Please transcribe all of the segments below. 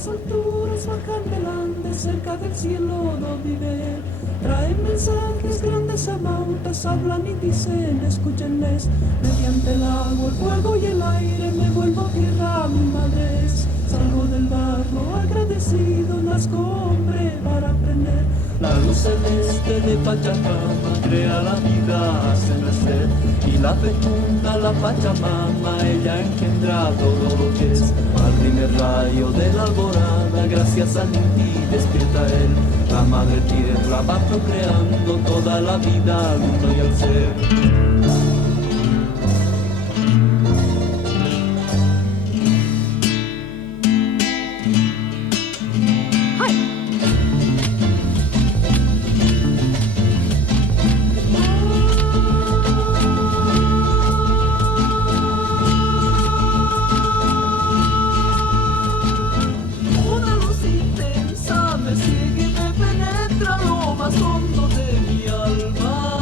las alturas bajan del Ande, cerca del cielo no vive. Traen mensajes grandes a mautas, hablan y dicen, escúchenles. Mediante el agua, el fuego y el aire me vuelvo tierra, mi madre es. Salgo del barro agradecido, nazco hombre para aprender. La luz celeste de Pachamama crea la vida, hace nacer. Y la fecunda, la Pachamama, ella engendra todo lo que es. Al primer rayo de la alborada, gracias al Inti despierta él. La madre tierra va procreando toda la vida al mundo y al ser. Hondo de mi alma.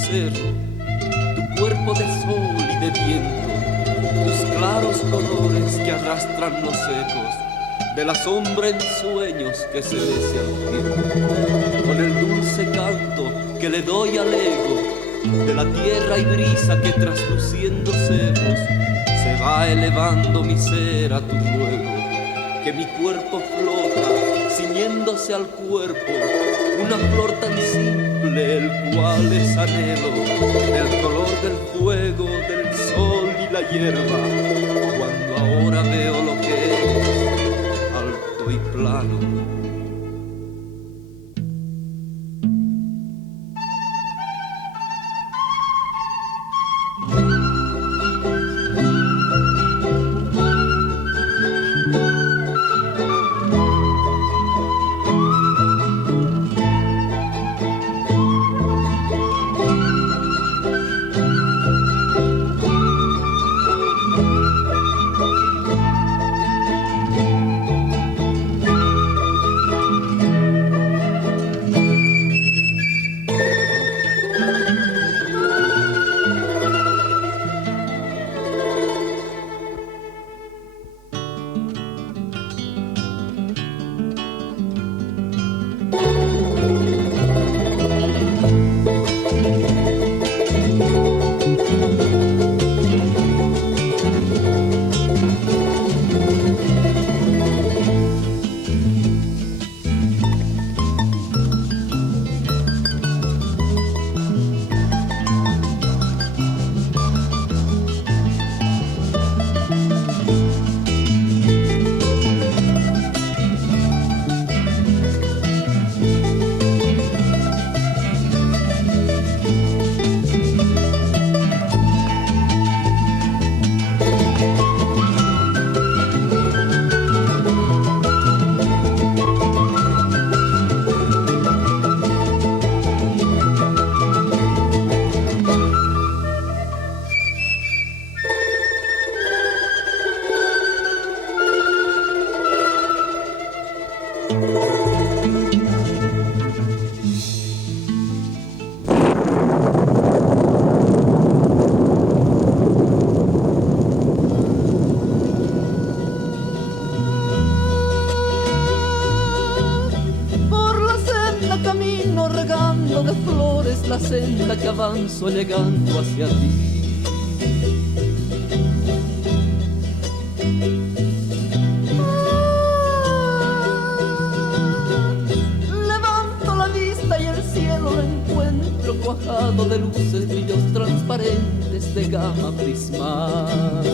lucero, tu cuerpo de sol y de viento, tus claros colores que arrastran los ecos de la sombra en sueños que se mece al viento, con el dulce canto que le doy al ego de la tierra y brisa que trasluciendo cerros se va elevando mi ser a tu ruego, que mi cuerpo flota ciñéndose al cuerpo, una flor tan simple el cual es anhelo del color del fuego, del sol y la hierba, cuando ahora veo lo que es alto y plano. Que avanzo llegando hacia ti. Levanto la vista y el cielo lo encuentro cuajado de luces, brillos transparentes de gama prismal.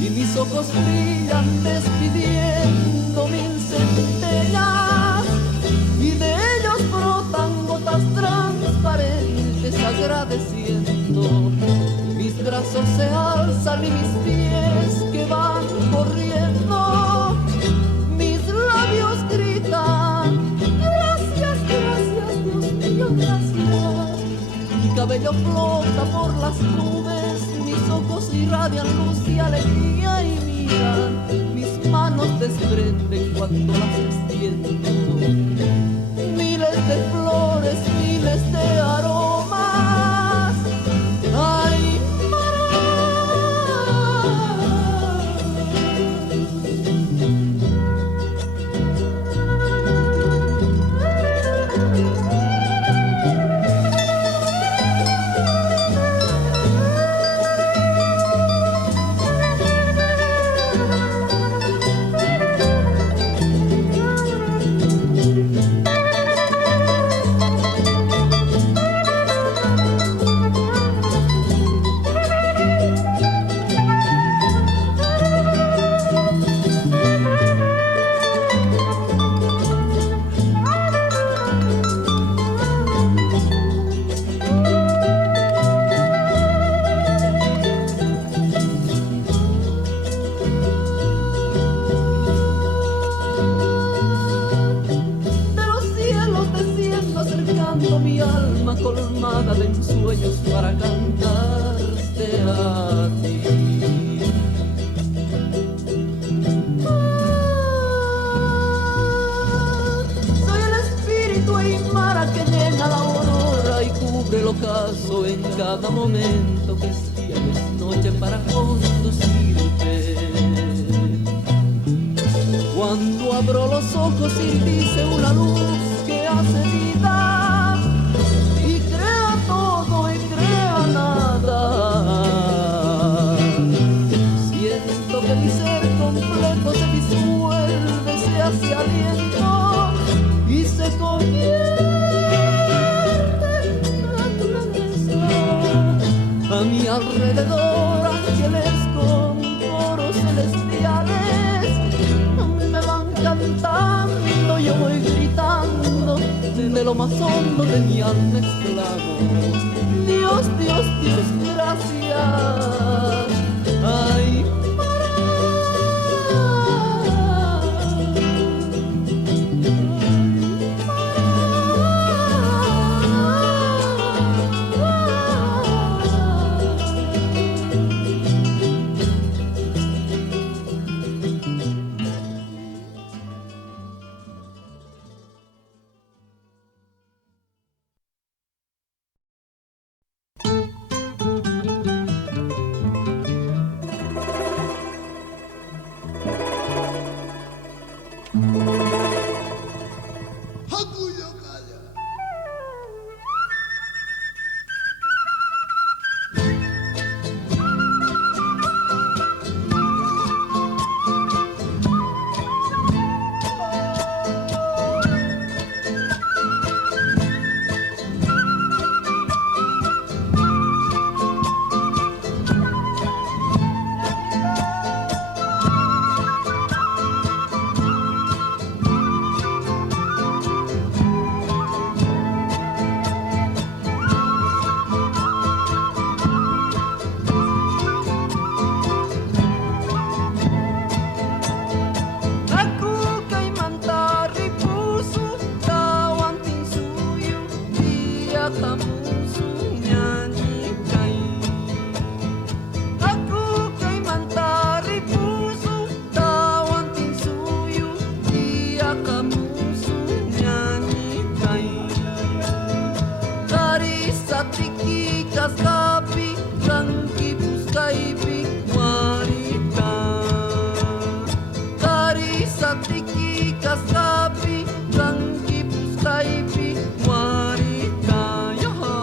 Y mis ojos brillan despidiendo mil centellas, y de ellos brotan gotas transparentes agradeciendo. Mis brazos se alzan y mis pies que van corriendo, mis labios gritan gracias, gracias, Dios mío, gracias. Mi cabello flota por las nubes, mis ojos irradian luz y alegría y miran, mis manos desprenden cuando las extiendo. Miles de flores, miles de aromas. Ay, mi alma colmada de ensueños para cantarte a ti. Soy el espíritu Aymara ocaso en cada momento que es día y es noche para conducirte. Cuando abro los ojos y dice una luz que hace vida y crea todo y crea nada, siento que mi ser completo se disuelve, se hace aliento y se convierte en naturaleza. A mi alrededor ángeles con coros celestiales me van cantando, yo voy gritando, de lo más hondo de mi alma exclamo: Dios, Dios, Dios, gracias. Ay, Kasapi, Rangi Pusaipi, Warita, Yoha.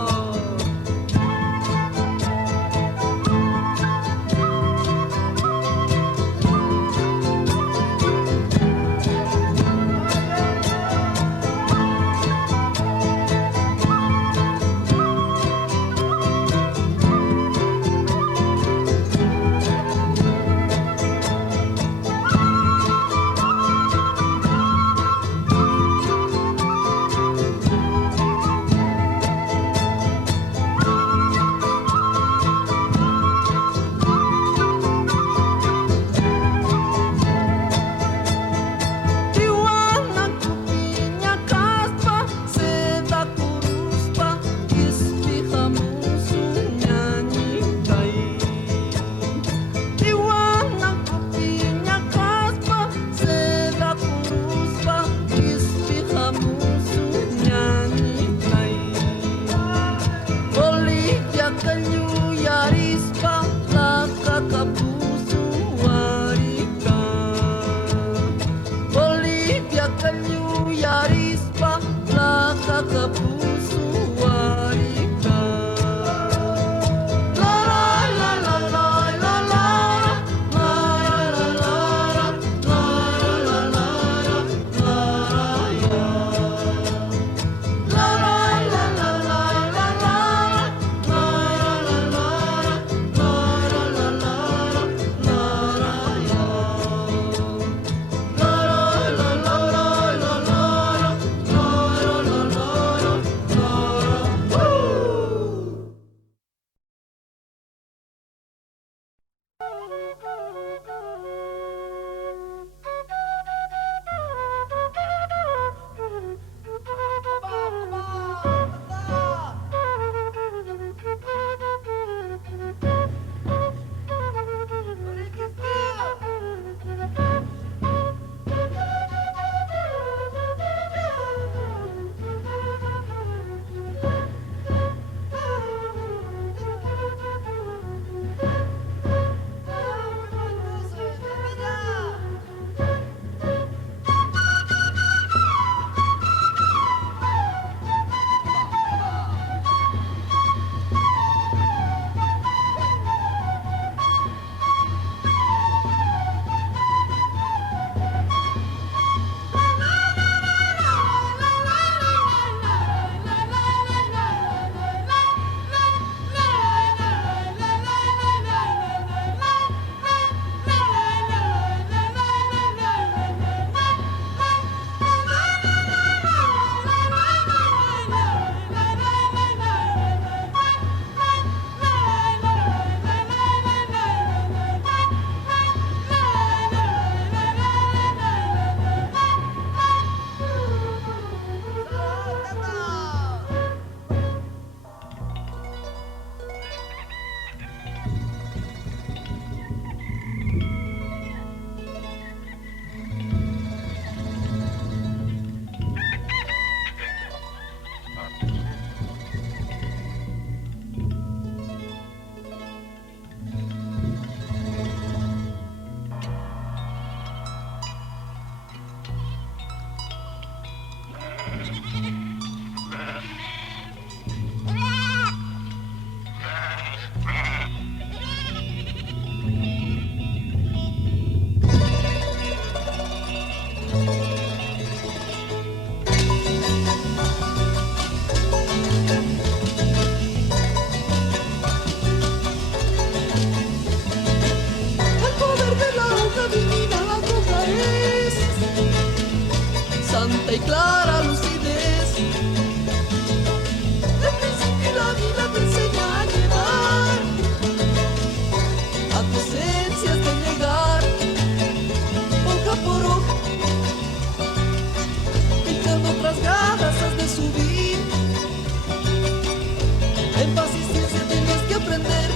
En paz y ciencia tienes que aprender.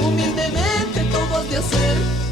Humildemente todo has de hacer.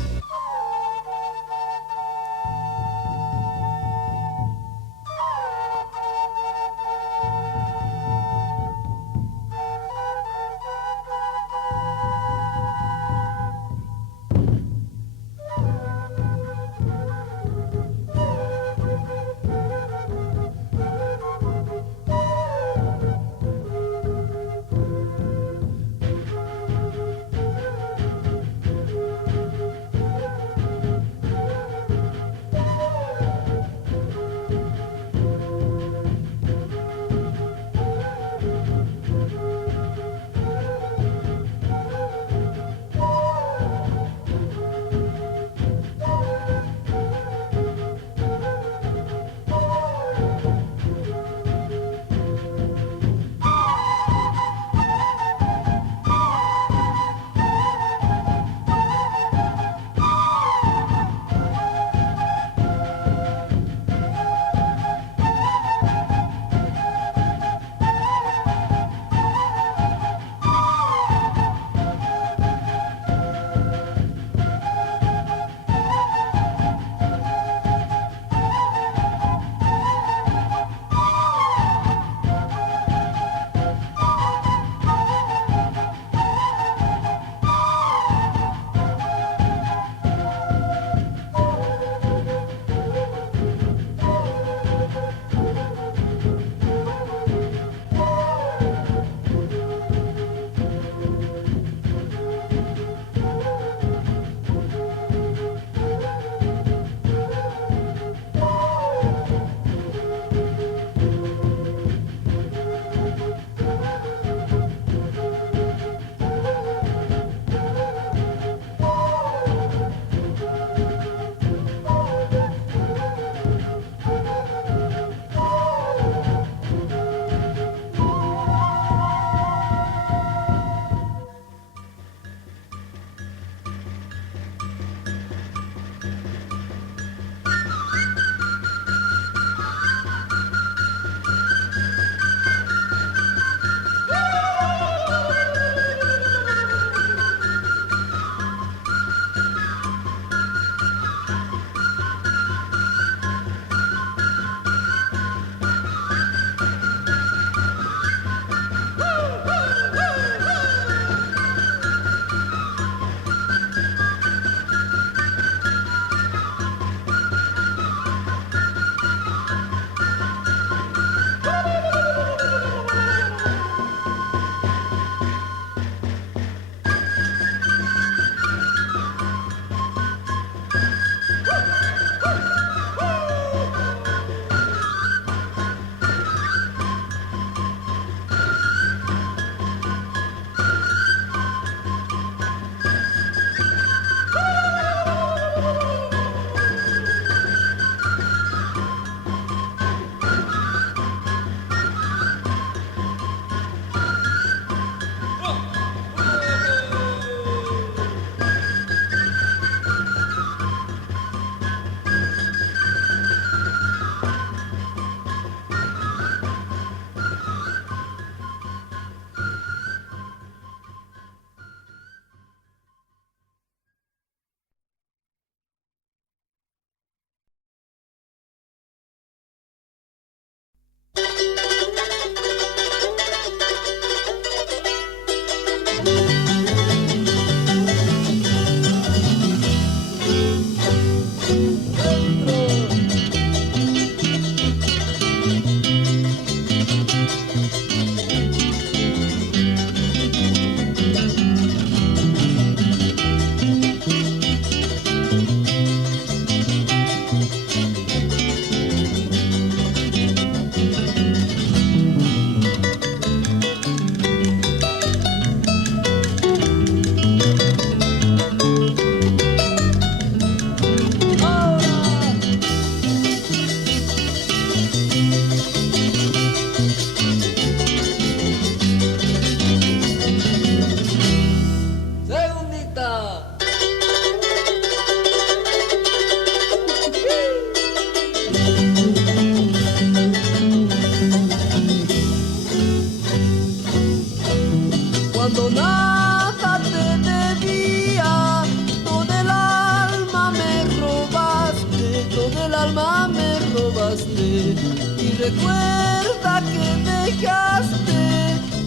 Recuerda que dejaste,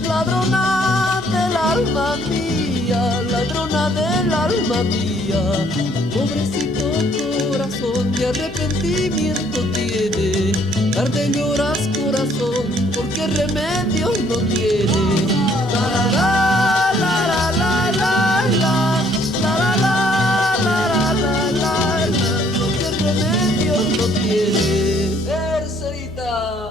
ladrona del alma mía, ladrona del alma mía. Pobrecito corazón, de arrepentimiento tiene, tarde lloras corazón, porque remedio no tiene. La la la la la la la la la la la la la, porque remedio no tiene. Tercerita.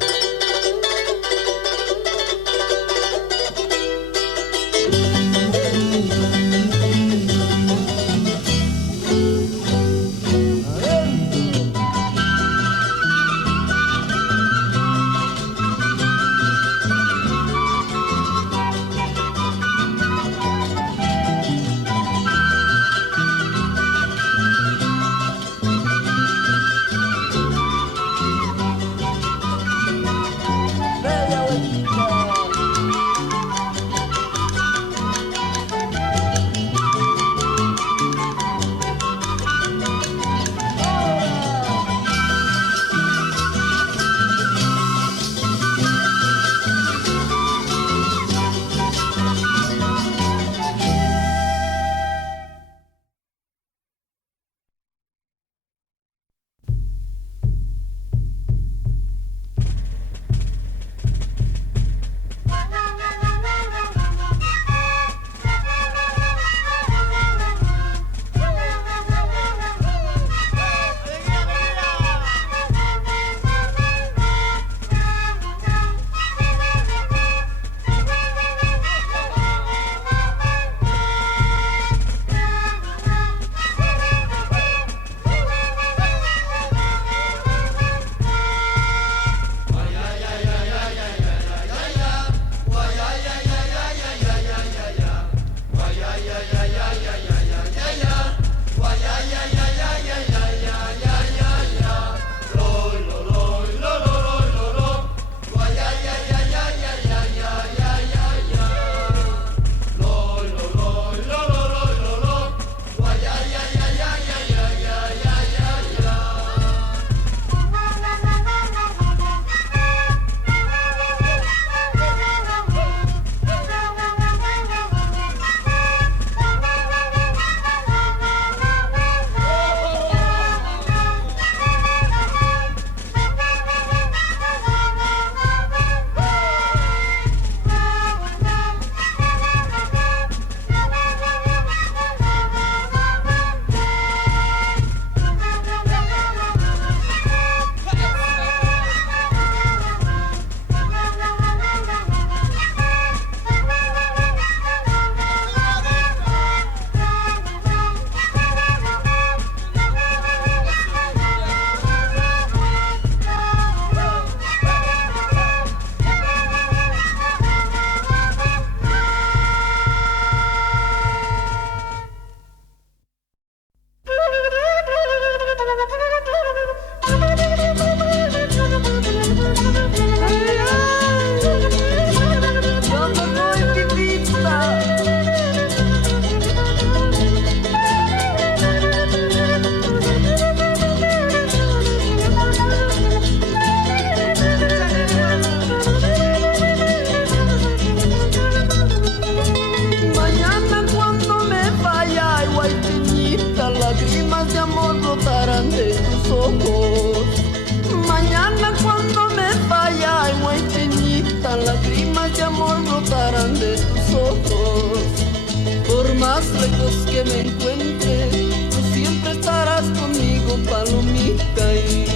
más lejos que me encuentre, tú siempre estarás conmigo, palomita. Y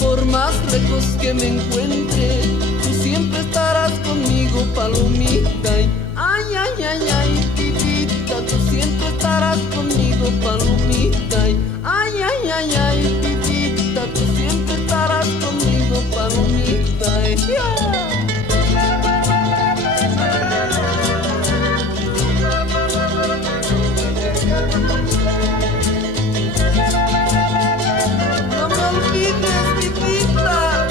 por más lejos que me encuentre, tú siempre estarás conmigo, palomita. Y ay, ay, ay, ay, titita, tú siempre estarás conmigo, palomita. Y ay, ay, ay, ay, titita, tú siempre estarás conmigo, palomita. Y yeah. No me olvides, mi vida.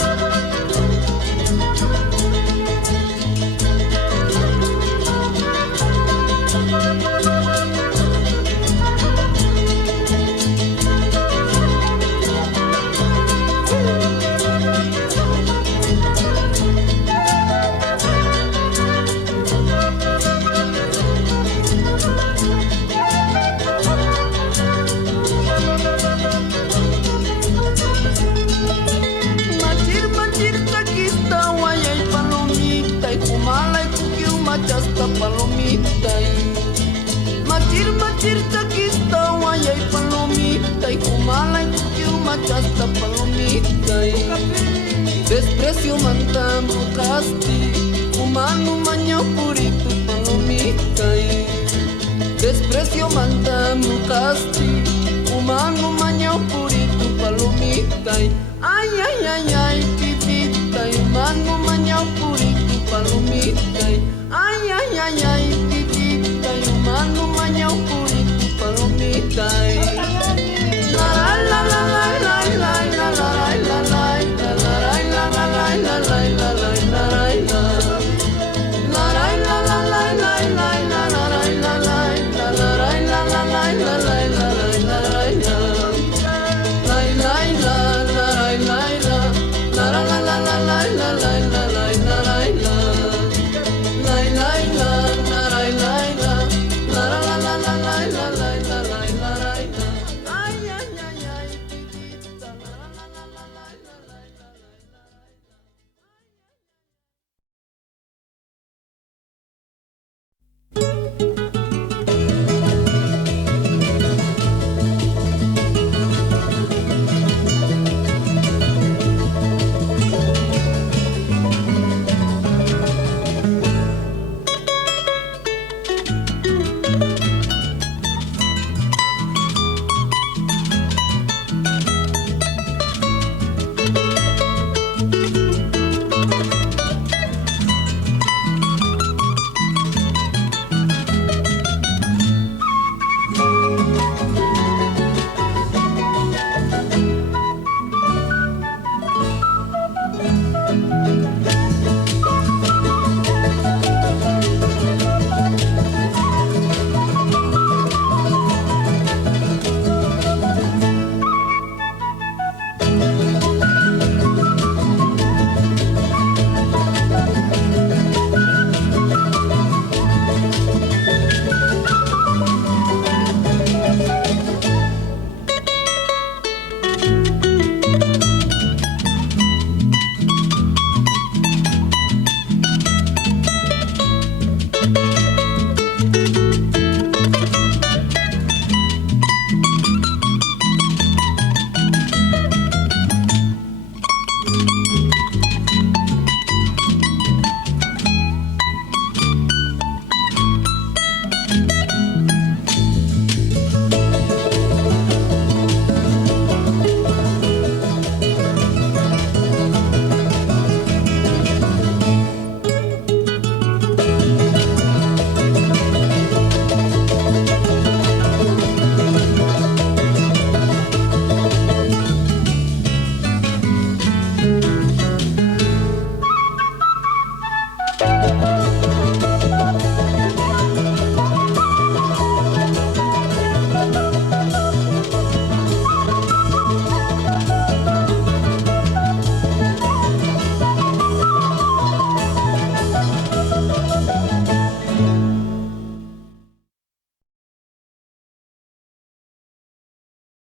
chasta palomita y desprecio mantamo casti, humano maño purito palomita y desprecio mantamo casti, humano maño purito palomita y ay ay ay ay titita y humano maño purito palomita y ay ay ay ay titita y humano maño purito palomita y